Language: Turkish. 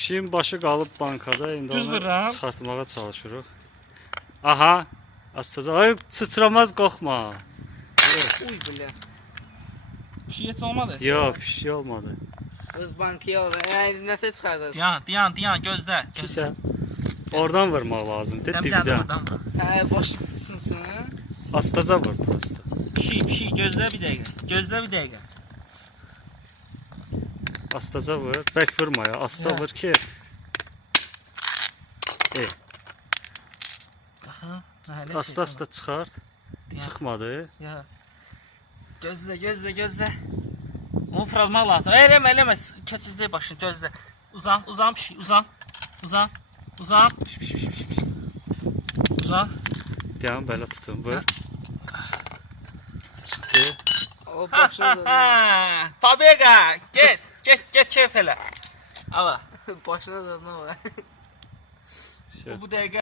Pişiyin başı qalıb bankada. İndi Düz onu vururam. çıxartmağa çalışırıq. Aha. Astaca. Ay sıçramaz qorxma. Uy bile. Bir şey heç olmadı. Yox, bir şey olmadı. Öz bankaya oldu. Yani nəsə çıxardasın. Diyan gözlə. Kisə. Oradan vurmaq lazımdır. Dibdən. Hə, başlasın. Astaca vur prosta. Bir şey gözlə bir dəqiqə. Gözlə bir dəqiqə. Astaca vur. Bək vurma ya. Asta Ya. vur ki. Baxın. Asta çıxart. Çıxmadı. Ya. Gözlə. Onu fırlatmaq lazım. Eləmə. Keçəcək başını gözlə. Uzan bir şey. Uzan. Deyəm belə tutun. Vur. Çıxdı. O başladı. Fabega, get keyf elə. Ala. Başladı ne var? Şey. Bu dəqiqə